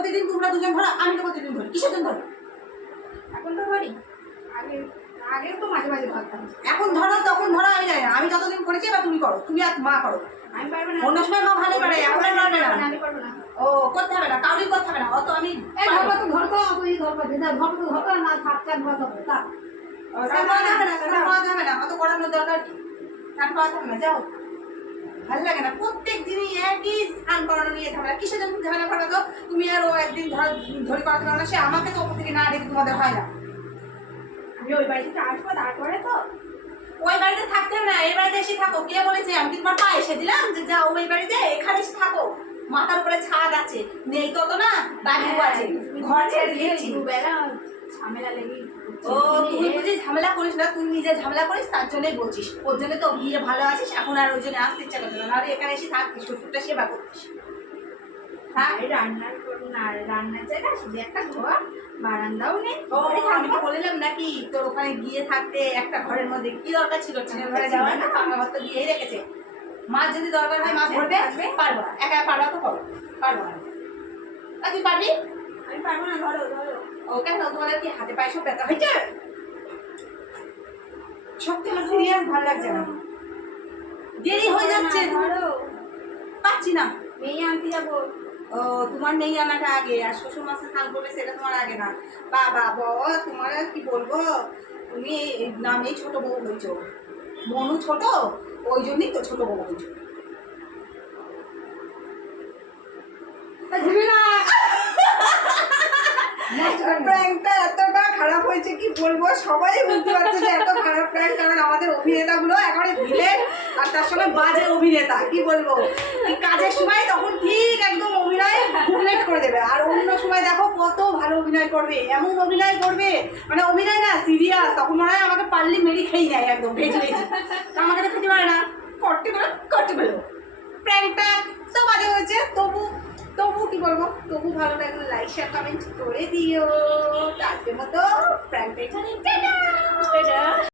প্রতিদিন তোমরা দুজন ধরো আমি তো প্রতিদিন ধরি। কিসের জন্য ধরো? এখন তো ধরি। আগে আগেও তো মাঝে মাঝে ধরতাম। এখন ধরো তখন ধরো আমি জানি না। আমি যতদিন করেছি এবার তুমি করো। তুমি আর মা করো। আমি পারব না। অন্য সময় মা ভালো পারে এখন আর পারবে না। আমি পারব না। ও করতে হবে না কাউরি করতে হবে না। অত আমি ধরবা তো ধরতো তুই ধরবা। যে ধরবা তো ধরতো না থাক চান ধরতো তা ও, স্নান করাতে হবে না করাতে হবে না। অত করানোর দরকার কি? করাতে হবে না যাও। ভালো লাগে না। প্রত্যেক দিনই একই স্নান করানো নিয়ে ঝামেলা। কিসের জন্য ঝামেলা করবে তো? তুমি আর ও একদিন ধর ধরে করাতে পারো না। সে আমাকে তো ওপর থেকে না দেখে তোমাদের হয় না। আমি ওই বাড়িতে আসব তারপরে তো। ওই বাড়িতে থাকতে হবে না। এই বাড়িতে এসে থাকো। কে বলেছে? আমি তোমার পা এসে দিলাম যে যাও ওই বাড়িতে। এখানে এসে থাকো। মাথার উপরে ছাদ আছে। নেই তত না। বাড়িও আছে। ঘর ছেড়ে দিয়েছি। ঝামেলা লেগে ও তুই বুঝি ঝামেলা করিস না তুই নিজে ঝামেলা করিস তার জন্যই বলছিস। ওর জন্য তো গিয়ে ভালো আছিস এখন আর ওই জন্য আসতে ইচ্ছা করছে না। নাহলে এখানে এসে থাকতিস শ্বশুরটা সেবা করতিস। হ্যাঁ রান্নার না রান্নার জায়গা শুধু একটা ঘর বারান্দাও নেই আমি তো বললাম নাকি তোর ওখানে গিয়ে থাকতে একটা ঘরের মধ্যে কি দরকার ছিল? ছেলের ঘরে যাওয়ার না আমার ঘর তো গিয়েই রেখেছে। মাছ যদি দরকার হয় মাছ ধরবে? পারব না। একা পারবা তো করো পারব না। তুই পারবি? আমি পারব না ধরো ধরো। ও কেন তোমাদের কি হাতে পায়ে সব ব্যথা হয়েছে? সত্যি আমার সিরিয়াস ভালো লাগছে না। দেরি হয়ে যাচ্ছে। পাচ্ছি না। মেয়ে আনতে যাব। ও তোমার নেই আনাটা আগে আর শ্বশুর মাসে স্নান করবে সেটা তোমার আগে না। বাবা তোমার কি বলব? তুমি নামেই ছোট বউ হয়েছো। মনু ছোট ওই জন্যই তো ছোট বউ হয়েছো। প্র্যাঙ্কটা, এতটা খারাপ হয়েছে কি বলব? সবাই বুঝতে পারছে যে এত খারাপ প্র্যাঙ্ক, কারণ আমাদের অভিনেতাগুলো একেবারে ভিলেন, আর তার সঙ্গে বাজে অভিনেতা, কি বলব? কাজের সময় তখন ঠিক একদম অভিনয় হুমলেট করে দেবে। আর অন্য সময় দেখো কত ভালো অভিনয় করবে, এমন অভিনয় করবে মানে অভিনয় না সিরিয়াস তখন মনে হয় আমাকে পারলি মেরি খেয়ে যায় একদম, ভেজে ভেজে তা আমাকে তো খেতে পারে না করতে গেলো করতে গেলো প্র্যাঙ্কটা তো বাজে হয়েছে তবু তবু কি বলব তবু ভালো লাগলে লাইক শেয়ার কমেন্ট করে দিও। তার মতো প্র্যাঙ্কটা